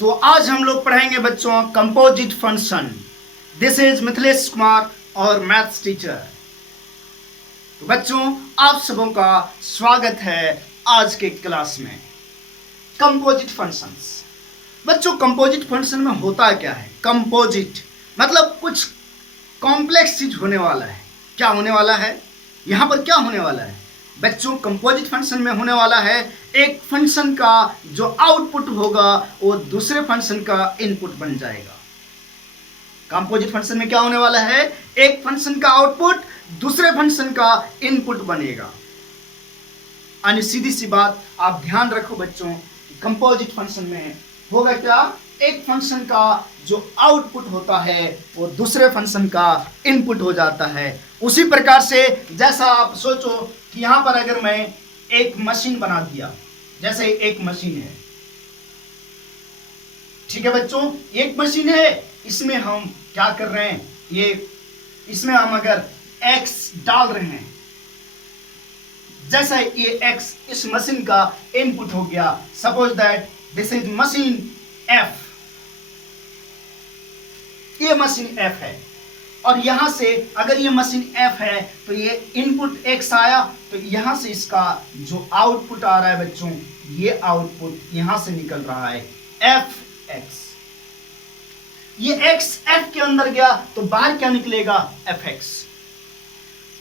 तो आज हम लोग पढ़ेंगे बच्चों composite function. This is Mithilesh Kumar और मैथ्स टीचर। तो बच्चों आप सबों का स्वागत है आज के क्लास में। Composite functions. बच्चों कंपोजिट फंक्शन में होता क्या है? कंपोजिट मतलब कुछ कॉम्प्लेक्स चीज होने वाला है। क्या होने वाला है? यहाँ पर क्या होने वाला है बच्चों? कंपोजिट फंक्शन में होने वाला है एक फंक्शन का जो आउटपुट होगा वो दूसरे फंक्शन का इनपुट बन जाएगा। कंपोजिट फंक्शन में क्या होने वाला है? एक फंक्शन का आउटपुट दूसरे फंक्शन का इनपुट बनेगा। यानी सीधी सी बात, आप ध्यान रखो बच्चों, कंपोजिट फंक्शन में होगा क्या? एक फंक्शन का जो आउटपुट होता है वो दूसरे फंक्शन का इनपुट हो जाता है। उसी प्रकार से जैसा आप सोचो कि यहां पर अगर मैं एक मशीन बना दिया, जैसे एक मशीन है, ठीक है बच्चों, एक मशीन है, इसमें हम क्या कर रहे हैं, इसमें हम अगर x डाल रहे हैं, जैसा ये x इस मशीन का इनपुट हो गया। Suppose that this is machine F, ये मशीन F है और यहां से अगर ये मशीन F है तो ये इनपुट x आया, तो यहां से इसका जो आउटपुट आ रहा है बच्चों, ये आउटपुट यहां से निकल रहा है Fx। ये x F के अंदर गया तो बाहर क्या निकलेगा? Fx।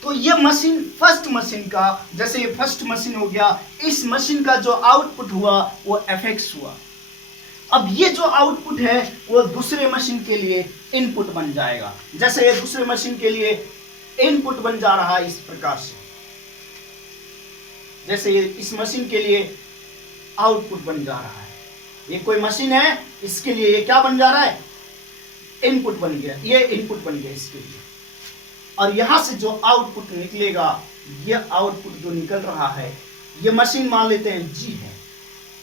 तो ये मशीन फर्स्ट मशीन का, जैसे ये फर्स्ट मशीन हो गया, इस मशीन का जो आउटपुट हुआ वो Fx हुआ। अब ये जो आउटपुट है वो दूसरे मशीन के लिए इनपुट बन जाएगा। जैसे ये दूसरे मशीन के लिए इनपुट बन जा रहा है इस प्रकार से, जैसे ये इस मशीन के लिए आउटपुट बन जा रहा है। ये कोई मशीन है, इसके लिए ये क्या बन जा रहा है? इनपुट बन गया, ये इनपुट बन गया इसके लिए। और यहां से जो आउटपुट निकलेगा, ये आउटपुट जो निकल रहा है, ये मशीन मान लेते हैं G है।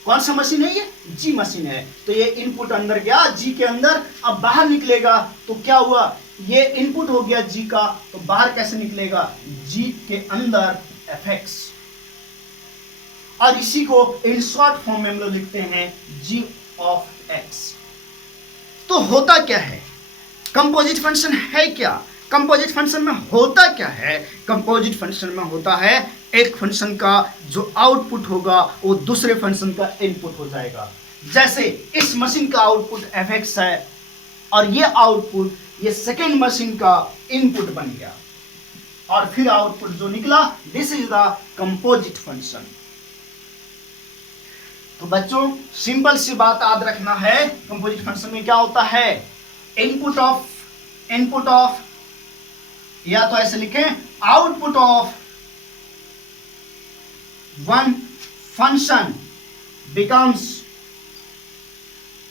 कौन सा मशीन है? ये G मशीन है। तो ये इनपुट अंदर गया G के अंदर, अब बाहर निकलेगा तो क्या हुआ? ये इनपुट हो गया G का, तो बाहर कैसे निकलेगा? G के अंदर Fx। और इसी को इन शॉर्ट फॉर्म में हम लोग लिखते हैं G ऑफ X। तो होता क्या है? कंपोजिट फंक्शन है क्या? कंपोजिट फंक्शन में होता क्या है? कंपोजिट फंक्शन में होता है एक फंक्शन का जो आउटपुट होगा वो दूसरे फंक्शन का इनपुट हो जाएगा। जैसे इस मशीन का आउटपुट Fx है और ये आउटपुट ये सेकेंड मशीन का इनपुट बन गया, और फिर आउटपुट जो निकला, this is the composite function. तो बच्चों सिंपल सी बात याद रखना है, कंपोजिट फंक्शन में क्या होता है? इनपुट ऑफ, या तो ऐसे लिखें, output of one function becomes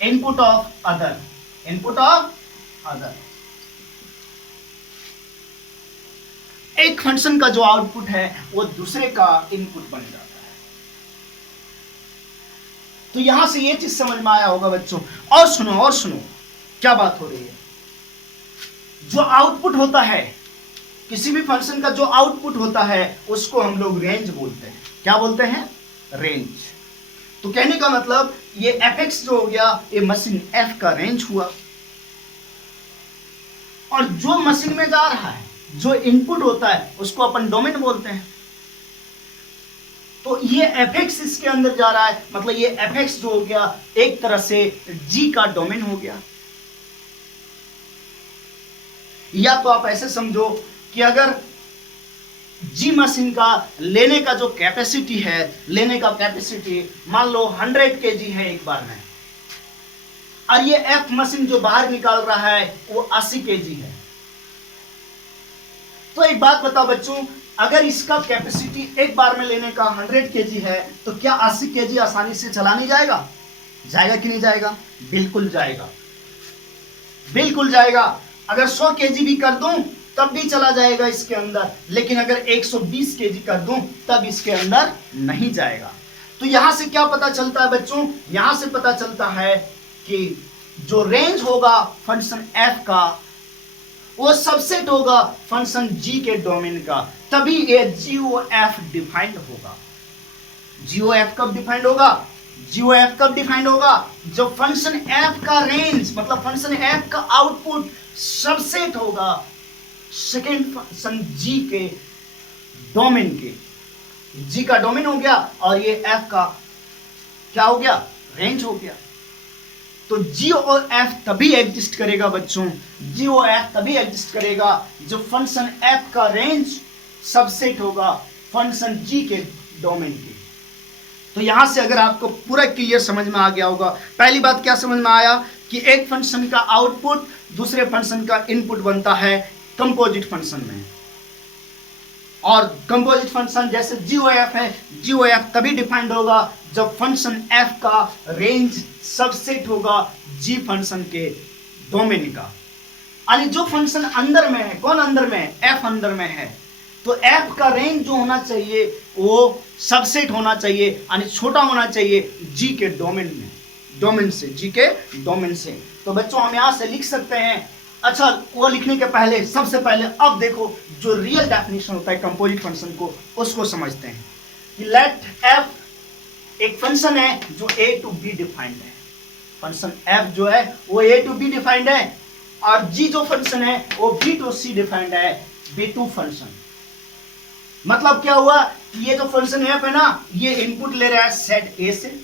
input of other, एक फंक्शन का जो आउटपुट है वो दूसरे का इनपुट बन जाता है। तो यहां से ये चीज समझ में आया होगा बच्चों। और सुनो क्या बात हो रही है। जो आउटपुट होता है, किसी भी फंक्शन का जो आउटपुट होता है उसको हम लोग रेंज बोलते हैं। क्या बोलते हैं? रेंज। तो कहने का मतलब ये Fx जो हो गया, ये मशीन F का रेंज हुआ, और जो मशीन में जा रहा है, जो इनपुट होता है, उसको अपन डोमेन बोलते हैं। तो ये Fx इसके अंदर जा रहा है, मतलब ये Fx जो हो गया एक तरह से G का डोमेन हो गया। या तो आप ऐसे समझो कि अगर G मशीन का लेने का जो कैपेसिटी है, मान लो 100 kg है एक बार में, और ये F मशीन जो बाहर निकाल रहा है वो 80 kg है। तो एक बात बताओ बच्चों, अगर इसका कैपेसिटी एक बार में लेने का 100 kg है, तो क्या 80 kg आसानी से चला नहीं जाएगा? जाएगा कि नहीं जाएगा? बिल्कुल जाएगा। अगर 100 kg भी कर दूं तब भी चला जाएगा इसके अंदर, लेकिन अगर 120 kg कर दूं तब इसके अंदर नहीं जाएगा। तो यहां से क्या पता चलता है बच्चों? यहां से पता चलता है कि जो रेंज होगा फंक्शन F का, वो सबसेट होगा फंक्शन G के डोमेन का, तभी ये GOF डिफाइंड होगा। GOF कब डिफाइंड होगा? GOF कब डिफाइंड होगा? जब फंक्शन f का रेंज मतलब फंक्शन f का आउटपुट सबसेट होगा सेकेंड फंक्शन g के डोमेन के। g का डोमेन हो गया और ये f का क्या हो गया? रेंज हो गया। तो GOF तभी एग्जिस्ट करेगा बच्चों, GOF तभी एग्जिस्ट करेगा जब फंक्शन f का रेंज सबसेट होगा फंक्शन g के डोमेन के। तो यहां से अगर आपको पूरा क्लियर समझ में आ गया होगा, पहली बात क्या समझ में आया कि एक फंक्शन का आउटपुट दूसरे फंक्शन का इनपुट बनता है कंपोजिट फंक्शन में, और कंपोजिट फंक्शन जैसे GOF है, GOF तभी डिफाइंड होगा जब फंक्शन f का रेंज सबसेट होगा g फंक्शन के डोमेन का। यानी जो फंक्शन अंदर में है, कौन अंदर में है? f अंदर में है, तो f का रेंज जो होना चाहिए वो सबसेट होना चाहिए, यानी छोटा होना चाहिए g के डोमेन में, डोमेन से, g के डोमेन से। तो बच्चों हम यहां से लिख सकते हैं। अच्छा, वो लिखने के पहले सबसे पहले अब देखो जो रियल डेफिनेशन होता है कंपोजिट फंक्शन को, उसको समझते हैं कि लेट f एक फंक्शन है जो a to b डिफाइंड है। फंक्शन f जो है वो a to b डिफाइंड है, और g जो फंक्शन है वो b to c डिफाइंड है, b2 फंक्शन। मतलब क्या हुआ कि ये जो फंक्शन f है ना, ये इनपुट ले रहा है सेट a से,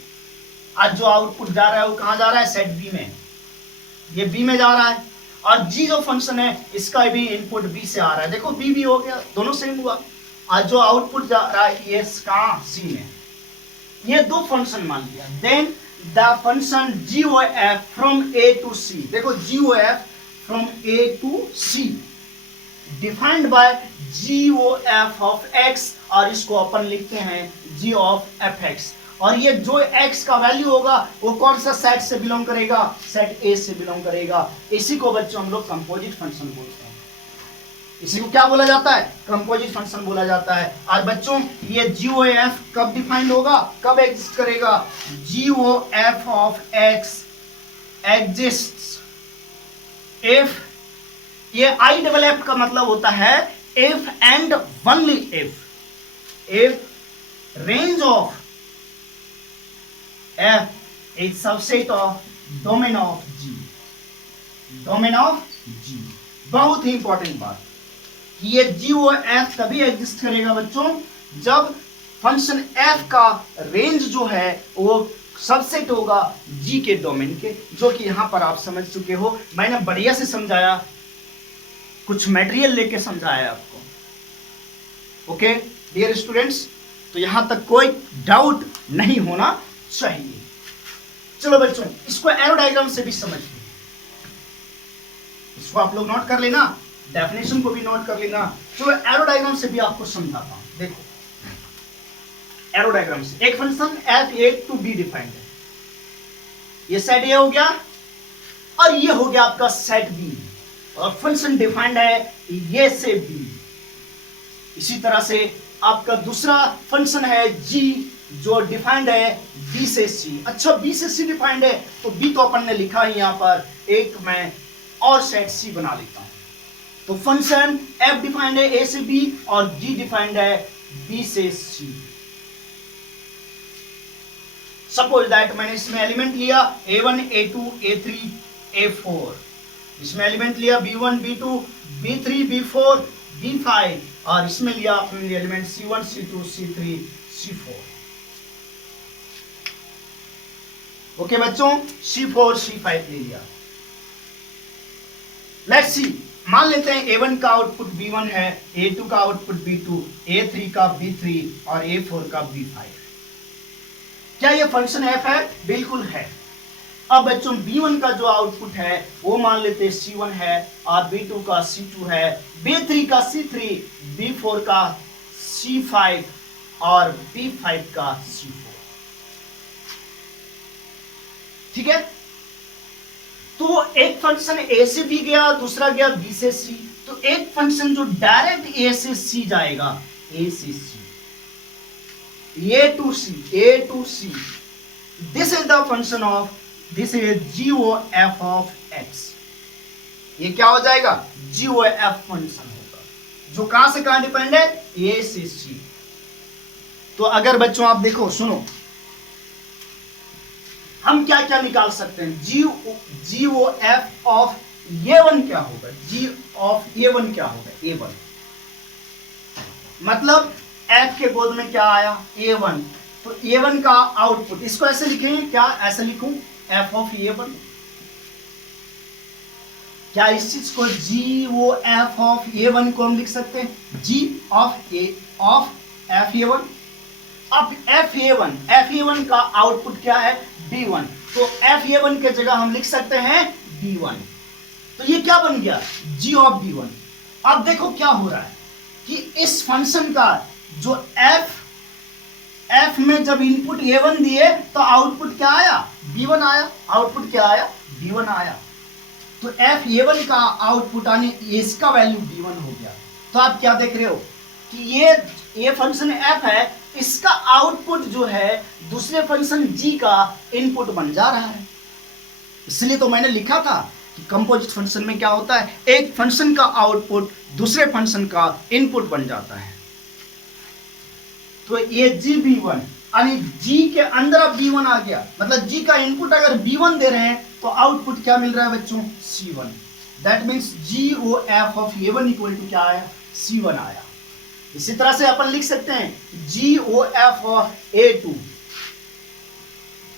आज जो आउटपुट जा रहा है वो कहां जा रहा है? सेट b में, ये b में जा रहा है। और g जो फंक्शन है इसका भी इनपुट b से आ रहा है, देखो b भी हो गया, दोनों सेम हुआ। आज जो आउटपुट जा रहा है ये कहां? c में। ये दो फंक्शन मान लिया। Then the function GOF from a to c, देखो GOF from a to c defined by GOF of x, और इसको अपन लिखते हैं g ऑफ fx। और ये जो x का वैल्यू होगा वो कौन सा सेट से बिलोंग करेगा? सेट a से बिलोंग करेगा। इसी को बच्चों हम लोग कंपोजिट फंक्शन बोलते हैं। इसी को क्या बोला जाता है? कंपोजिट फंक्शन बोला जाता है। और बच्चों ये GOF कब डिफाइंड होगा, कब एग्जिस्ट करेगा? GOF of x exists if, ये आई डबल एफ का मतलब होता है if and only if range of f is subset of domain of g, domain of g। बहुत ही इंपॉर्टेंट बात, ये GOF तभी एग्जिस्ट करेगा बच्चों जब फंक्शन f का रेंज जो है वो सबसेट होगा g के डोमेन के, जो कि यहां पर आप समझ चुके हो। मैंने बढ़िया से समझाया, कुछ मटेरियल लेके समझाया आपको। ओके डियर स्टूडेंट्स, तो यहां तक कोई डाउट नहीं होना चाहिए। चलो बच्चों इसको एरो डायग्राम से भी समझिए, इसको आप लोग नोट कर लेना, डेफिनेशन को भी नोट कर लेना। चलो एरो डायग्राम से भी आपको समझाता हूं। देखो एरो डायग्राम से एक function f(a) to b defined है, ये सेट a हो गया और ये हो गया आपका सेट b, और फंक्शन डिफाइंड है ये से b। इसी तरह से आपका दूसरा फंक्शन है g जो डिफाइंड है b से c। अच्छा b से c डिफाइंड है तो b तो अपन ने लिखा है यहां पर, एक मैं और सेट c बना लेता हूं। तो फंक्शन f डिफाइंड है a से b और g डिफाइंड है b से c। सपोज दैट मैंने इसमें एलिमेंट लिया a1 a2 a3 a4, इसमें एलिमेंट लिया b1 b2 b3 b4 b5, और इसमें लिया आपने element c1 c2 c3 c4। Okay बच्चों, c4 c5 ले लिया। लेट्स सी, मान लेते हैं a1 का आउटपुट b1 है, a2 का आउटपुट b2, a3 का b3 और a4 का b5। क्या ये फंक्शन f है? बिल्कुल है। अब बच्चों b1 का जो आउटपुट है वो मान लेते हैं c1 है, और b2 का c2 है, b3 का c3, b4 का c5 और b5 का c4। ठीक है, तो एक फंक्शन a से b गया, दूसरा गया b से c। तो एक फंक्शन जो डायरेक्ट a से c जाएगा, a से c, a to c, this is the function of, this is GOF of x। ये क्या हो जाएगा? GOF फंक्शन होगा, जो कहां से कहां डिपेंड है? a से c। तो अगर बच्चों आप देखो, सुनो, हम क्या क्या निकाल सकते हैं, g o f of A1 क्या होगा, जी ऑफ A1 क्या होगा, A1 मतलब F के गोद में क्या आया, A1, तो A1 का आउटपुट, इसको ऐसे लिखेंगे क्या, ऐसे लिखूं F ऑफ A1, क्या इस चीज को जी ओ एफ ऑफ A1 को हम लिख सकते हैं जी ऑफ एफ A1। अब एफ ए वन का आउटपुट क्या है, B1, तो एफ A1 के जगह हम लिख सकते हैं B1, तो ये क्या बन गया, जी ऑफ B1। अब देखो क्या हो रहा है कि इस फंक्शन का जो एफ में जब इनपुट A1 दिए तो आउटपुट क्या आया, B1 आया, आउटपुट क्या आया, B1 आया, तो एफ A1 का आउटपुट आने इसका वैल्यू B1 हो गया। तो आप क्या देख रहे हो कि ये फंक्शन f है, इसका आउटपुट जो है दूसरे फंक्शन g का इनपुट बन जा रहा है। इसलिए तो मैंने लिखा था कि कंपोजिट फंक्शन में क्या होता है, एक फंक्शन का आउटपुट दूसरे फंक्शन का इनपुट बन जाता है। तो ये GB1 यानी g के अंदर अब B1 आ गया, मतलब g का इनपुट अगर B1 दे रहे हैं तो आउटपुट क्या मिल रहा है बच्चों, C1। That means GOF of A1 equal to क्या आया, C1 आया। इसी तरह से अपन लिख सकते हैं GOF ऑफ A2,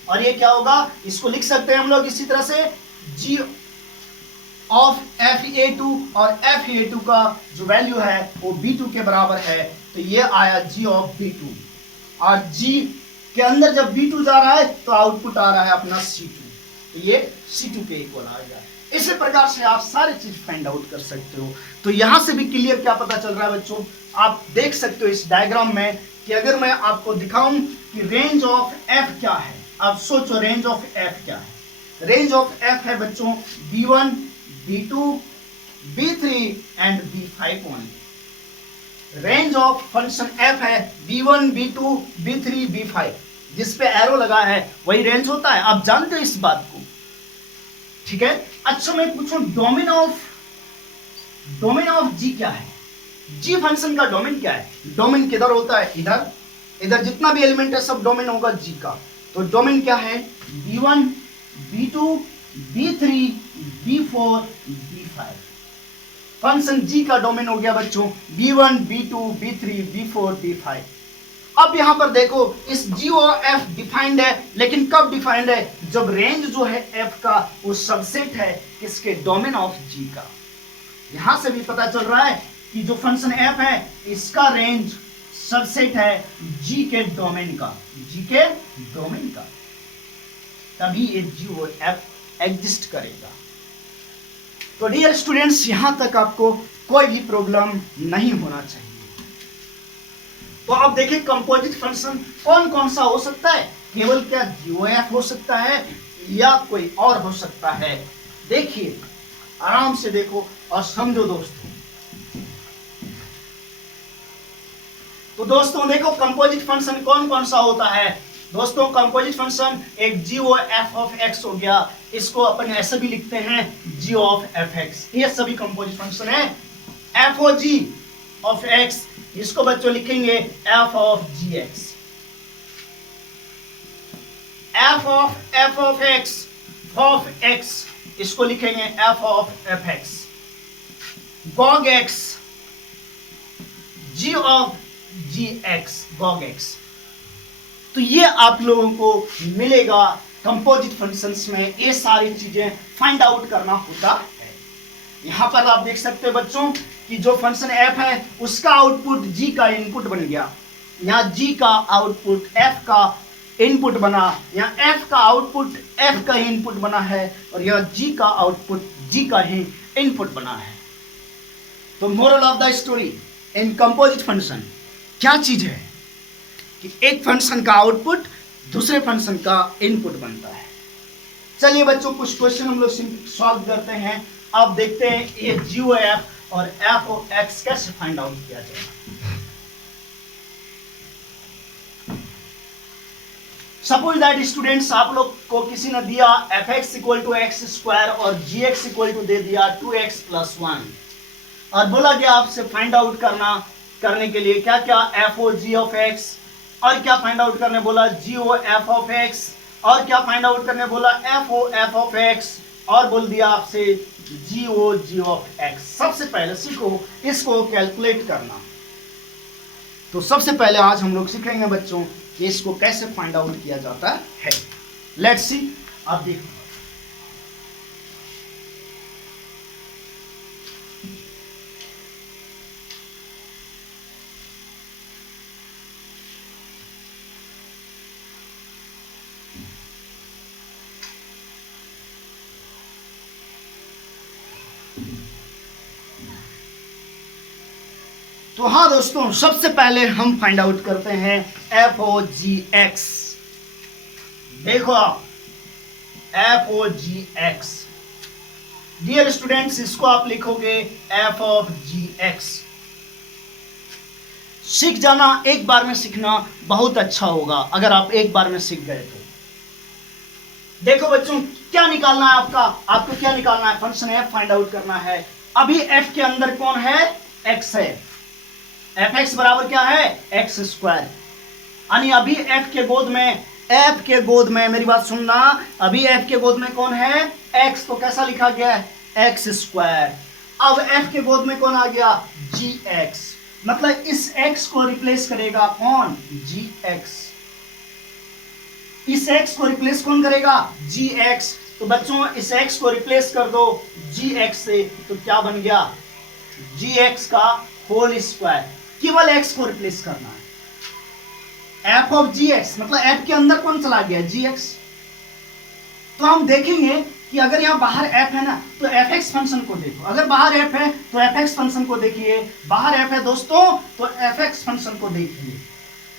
और ये क्या होगा, इसको लिख सकते हैं हम लोग इसी तरह से G ऑफ FA2, और FA2 का जो वैल्यू है वो B2 के बराबर है, तो ये आया G ऑफ B2, और G के अंदर जब B2 जा रहा है तो आउटपुट आ रहा है अपना C2, तो ये C2 के इक्वल आ गया। इसी प्रकार से आप सारी चीज फाइंड आउट कर सकते हो। तो यहां से भी क्लियर क्या पता चल रहा है बच्चों, आप देख सकते हो इस डायग्राम में कि अगर मैं आपको दिखाऊं कि रेंज ऑफ F क्या है, आप सोचो रेंज ऑफ F क्या है। रेंज ऑफ F है बच्चों B1, B2, B3 and B5 only. Range of function F है B1, B2, B3, B5, जिस पे एरो लगा है वही रेंज होता है, आप जानते हो इस बात को, ठीक है। अच्छा मैं पूछूं डोमेन ऑफ G क्या है, G फंक्शन का डोमेन क्या है, डोमेन किधर होता है, इधर, इधर जितना भी एलिमेंट है सब डोमेन होगा G का। तो डोमेन क्या है, B1, B2, B3, B4, B5। Function G का डोमेन हो गया बच्चों B1, B2, B3, B4, B5। अब यहां पर देखो इस G और F डिफाइंड है, लेकिन कब डिफाइंड है, जब रेंज जो है F का वो सबसेट है किसके, डोमेन ऑफ G का। यहां से भी पता चल रहा है कि जो फंक्शन F है इसका रेंज सबसेट है G के डोमेन का, G के डोमेन का, तभी ये G और F एग्जिस्ट करेगा। तो डियर स्टूडेंट्स यहां तक आपको कोई भी प्रॉब्लम नहीं होना चाहिए। तो आप देखिए कंपोजिट फंक्शन कौन कौन सा हो सकता है, केवल क्या GOF हो सकता है या कोई और हो सकता है। देखिए आराम से देखो और समझो दोस्तों। तो दोस्तों देखो कंपोजिट फंक्शन कौन कौन सा होता है। दोस्तों कंपोजिट फंक्शन एक GOF ऑफ x हो गया, इसको अपन ऐसे भी लिखते हैं G ऑफ fx, ये सभी कंपोजिट फंक्शन है। FOG ऑफ x, इसको बच्चों लिखेंगे f of gx। f of x, इसको लिखेंगे f of fx। gog x, g of gx, gog x। तो ये आप लोगों को मिलेगा कंपोजिट फंक्शंस में, ये सारी चीजें फाइंड आउट करना होता है। यहां पर आप देख सकते हैं बच्चों कि जो फंक्शन f है उसका आउटपुट g का इनपुट बन गया, यहाँ g का आउटपुट f का इनपुट बना, यहाँ f का आउटपुट f का इनपुट बना है, और यहाँ g का आउटपुट g का ही इनपुट बना है। तो moral of the story in composite function क्या चीज है कि एक फंक्शन का आउटपुट दूसरे फंक्शन का इनपुट बनता है। चलिए बच्चों कुछ क्वेश्चन हम लोग सॉल्व करते हैं। अब देखते हैं ये GOF और f ऑफ x कैसे फाइंड आउट किया जाए। सपोज दैट स्टूडेंट्स आप लोग को किसी ने दिया fx equal to x square और gx इक्वल टू दे दिया 2x + 1, और बोला गया आपसे फाइंड आउट करने के लिए क्या क्या f o g of x, और क्या फाइंड आउट करने बोला GOF ऑफ x और क्या फाइंड आउट करने बोला, एफ ऑफ एक्स, और बोल दिया आपसे जी ऑफ एक्स। सबसे पहले सीखो इसको कैलकुलेट करना। तो सबसे पहले आज हम लोग सीखेंगे बच्चों कि इसको कैसे फाइंड आउट किया जाता है। लेट्स सी, आप देखो। तो हाँ दोस्तों, सबसे पहले हम फाइंड आउट करते हैं एफ ओ जी एक्स। देखो आप, एफ ओ जी एक्स, डियर स्टूडेंट्स, इसको आप लिखोगे एफ ऑफ जी एक्स। सीख जाना, एक बार में सीखना बहुत अच्छा होगा अगर आप एक बार में सीख गए तो। देखो बच्चों, क्या निकालना है आपको क्या निकालना है, फंक्शन एफ फाइंड आउट करना है। अभी एफ के अंदर कौन है, एक्स है। एफ एक्स बराबर क्या है, एक्स स्क्वायर। यानी अभी एफ के गोद में मेरी बात सुनना, अभी एफ के गोद में कौन है, एक्स, तो कैसा लिखा गया है, एक्स स्क्वायर। अब एफ के गोद में कौन आ गया, जी एक्स, मतलब इस एक्स को रिप्लेस करेगा कौन, जी एक्स। इस एक्स को रिप्लेस कौन करेगा, जी एक्स। तो बच्चों इस एक्स को रिप्लेस कर दो जी एक्स से, तो क्या बन गया, जी एक्स का होल स्क्वायर। केवल एक्स को रिप्लेस करना है, एफ ऑफ जी एक्स, मतलब एफ के अंदर कौन चला गया, जी एक्स। तो हम देखेंगे कि अगर यहां बाहर एफ है ना, तो एफ एक्स फंक्शन को देखो, अगर बाहर एफ है तो एफ एक्स फंक्शन को देखिए, बाहर एफ है दोस्तों तो एफ एक्स फंक्शन को देखिए।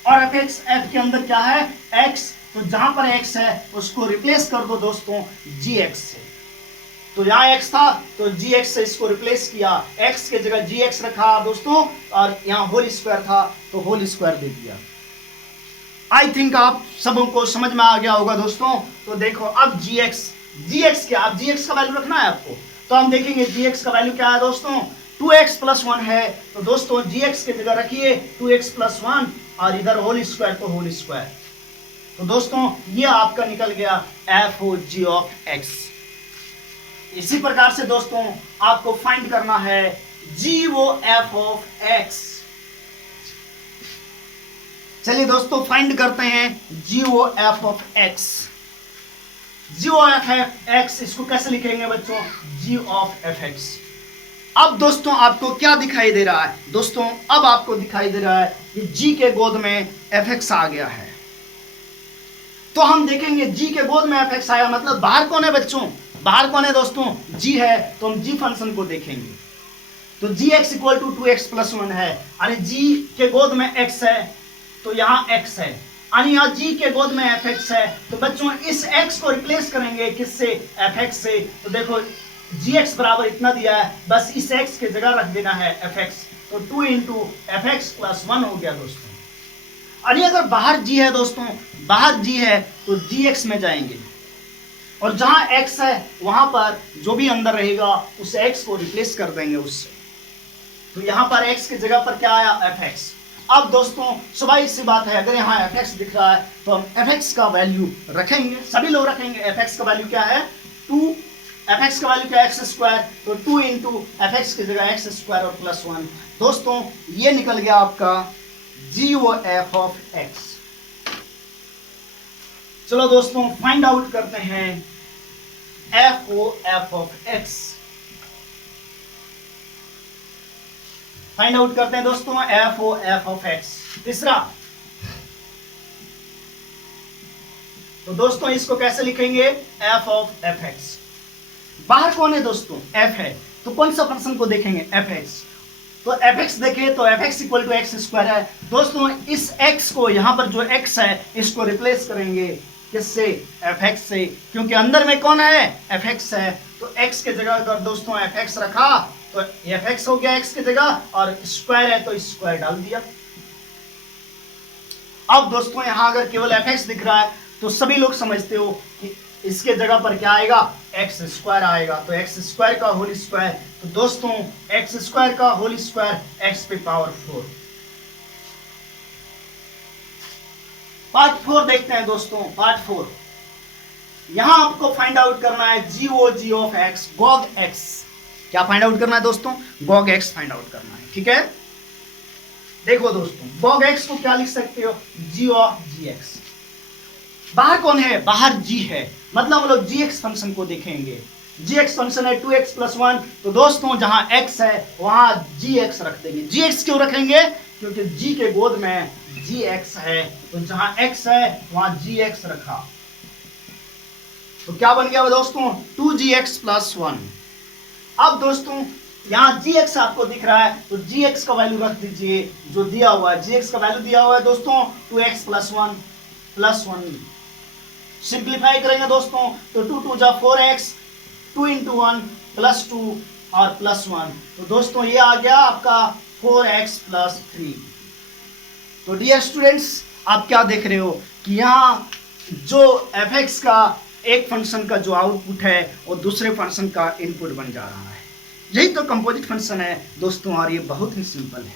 और एफ एक्स, एफ के अंदर क्या है, एक्स, तो जहां पर एक्स है उसको रिप्लेस कर दो दोस्तों जी एक्स से। तो यहाँ एक्स था तो जी एक्स से इसको रिप्लेस किया, एक्स के जगह जी एक्स रखा दोस्तों, और यहाँ होल स्क्वायर था तो होल स्क्वायर दे दिया। आई थिंक आप सबको समझ में आ गया होगा दोस्तों। तो देखो अब जी एक्स क्या, अब जी एक्स का वैल्यू रखना है आपको। तो हम देखेंगे जी एक्स का वैल्यू क्या है दोस्तों, 2x + 1 है। तो दोस्तों जी एक्स की जगह रखिए 2x + 1, और इधर होल स्क्वायर तो होल स्क्वायर। तो दोस्तों ये आपका निकल गया f o g of x. इसी प्रकार से दोस्तों आपको फाइंड करना है g o f of x. चलिए दोस्तों फाइंड करते हैं g o f of x. G o f x, इसको कैसे लिखेंगे बच्चों, जी ऑफ एफ एक्स। अब दोस्तों आपको क्या दिखाई दे रहा है, दोस्तों अब आपको दिखाई दे रहा है कि जी के गोद में एफ एक्स आ गया है। तो हम देखेंगे जी के गोद में एफ एक्स आया, मतलब बाहर कौन है बच्चों, बाहर कौन है दोस्तों, जी है। तो हम जी फंक्शन को देखेंगे, तो जी एक्स इक्वल टू 2x + 1 है, यानी जी के गोद में x है तो यहाँ x है, यानी यहाँ जी के गोद में एफ एक्स है। तो बच्चों इस x को रिप्लेस करेंगे किससे, एफ एक्स से। तो देखो जी एक्स बराबर इतना दिया है, बस इस x के जगह रख देना है एफ एक्स, तो 2 × fx + 1 हो गया दोस्तों। अरे अगर बाहर जी है दोस्तों, बाहर जी है तो जी एक्स में जाएंगे, और जहां x है वहां पर जो भी अंदर रहेगा उस x को रिप्लेस कर देंगे उससे। तो यहां पर x की जगह पर क्या आया, fx। अब दोस्तों स्वाभाविक सी बात है, अगर यहाँ fx दिख रहा है तो हम fx का वैल्यू रखेंगे, सभी लोग रखेंगे। fx का वैल्यू क्या है, 2, fx का वैल्यू क्या है, x², तो 2 × fx की जगह x² और +1। दोस्तों ये निकल गया आपका g o f of x. चलो दोस्तों फाइंड आउट करते हैं f o f of x. Find out करते हैं दोस्तों f o f of x. तीसरा, तो दोस्तों इसको कैसे लिखेंगे, एफ ऑफ एफ एक्स। बाहर कौन है दोस्तों, एफ है, तो कौन सा फंक्शन को देखेंगे, एफ एक्स। तो एफ एक्स देखें तो F x equal to x² है। दोस्तों इस x को, यहाँ पर जो x है इसको रिप्लेस करेंगे किससे, एफ एक्स से, क्योंकि अंदर में कौन है, एफ एक्स है। तो x के जगह अगर दोस्तों एफ एक्स रखा तो एफ एक्स हो गया x की जगह, और स्क्वायर है तो स्क्वायर डाल दिया। अब दोस्तों यहाँ अगर केवल एफ एक्स दिख रहा है तो सभी लोग समझते हो कि इसके जगह पर क्या आएगा, x² आएगा। तो x² का होल स्क्वायर, तो दोस्तों x² का होल स्क्वायर x⁴। पार्ट 4 देखते हैं दोस्तों, पार्ट 4। यहां आपको फाइंड आउट करना है GOG of x, gog x। क्या फाइंड आउट करना है दोस्तों? gog x फाइंड आउट करना है, ठीक है। देखो दोस्तों, gog x को क्या लिख सकते हो? g of gx। बाहर कौन है? बाहर g है, मतलब हम लोग gx फंक्शन को देखेंगे। gx फंक्शन है 2x + 1, तो दोस्तों जहां x है वहां gx रख देंगे। gx क्यों रखेंगे? क्योंकि g के गोद में gx है, तो जहां x है वहां gx रखा, तो क्या बन गया दोस्तों? 2gx + 1। अब दोस्तों यहाँ gx आपको दिख रहा है, तो gx का वैल्यू रख दीजिए जो दिया हुआ है। gx का वैल्यू दिया हुआ है दोस्तों 2x + 1 + 1। सिंप्लीफाई करेंगे दोस्तों, तो 2 2 जा 4x, 2 × 1 + 2 और +1, तो दोस्तों ये आ गया आपका 4x + 3। तो डियर स्टूडेंट्स, आप क्या देख रहे हो कि यहाँ जो fx का एक फंक्शन का जो आउटपुट है वो दूसरे फंक्शन का इनपुट बन जा रहा है। यही तो कंपोजिट फंक्शन है दोस्तों, और ये बहुत ही सिंपल है।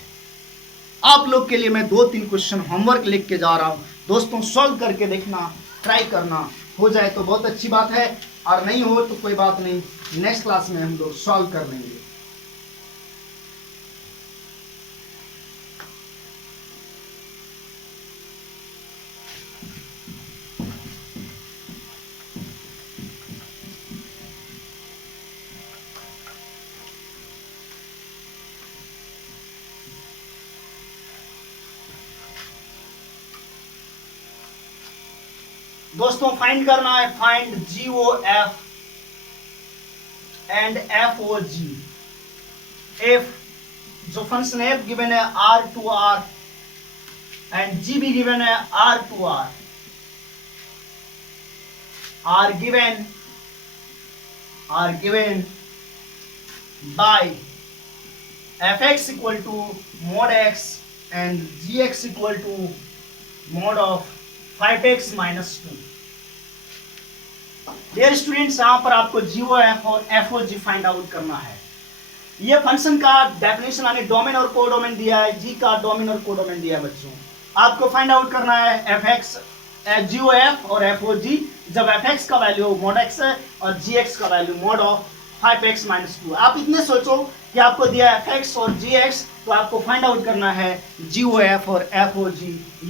आप लोग के लिए मैं 2-3 क्वेश्चन होमवर्क लिख के जा रहा हूँ दोस्तों, सॉल्व करके देखना, ट्राई करना। हो जाए तो बहुत अच्छी बात है, और नहीं हो तो कोई बात नहीं, नेक्स्ट क्लास में हम लोग सॉल्व कर लेंगे। दोस्तों फाइंड करना है, find GOF and FOG। F जो फंक्शन F गिवन है R to R and G भी गिवन है R to R। are given by fx equal to mod x and gx equal to mod of 5x minus 2। Dear students, यहाँ पर आपको GOF और FOG find out करना है। ये function का डेफिनेशन यानी डोमेन और कोडोमेन दिया है, G का डोमेन और कोडोमेन दिया है बच्चों। आपको फाइंड आउट करना है fx, GOF और FOG, जब fx का वैल्यू mod x है और gx का value mod of 5x minus 2। आप इतने सोचो कि आपको दिया fx और gx, तो आपको फाइंड आउट करना है GOF और FOG।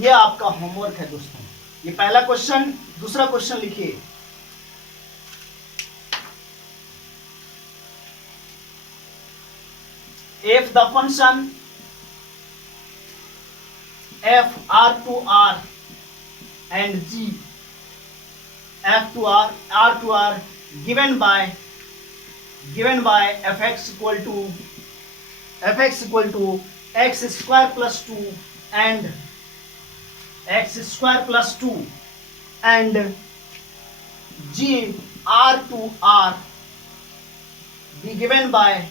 ये आपका होमवर्क है दोस्तों। ये पहला क्वेश्चन। दूसरा क्वेश्चन लिखिए, if the function f R to R and g f to R to R given by fx equal to x square plus 2 and x square plus 2 and g R to R be given by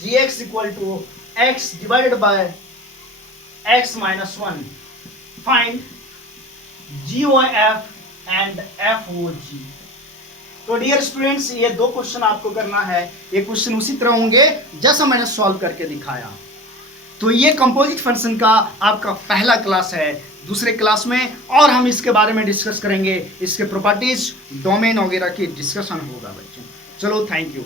gx equal to x divided by x minus 1, find GOF and FOG। तो dear students, ये दो question आपको करना है। ये question उसी तरह होंगे जैसा मैंने सॉल्व करके दिखाया। तो ये कंपोजिट फंक्शन का आपका पहला क्लास है। दूसरे क्लास में और हम इसके बारे में डिस्कस करेंगे, इसके प्रॉपर्टीज, डोमेन वगैरह की डिस्कशन होगा बच्चों। चलो, थैंक यू।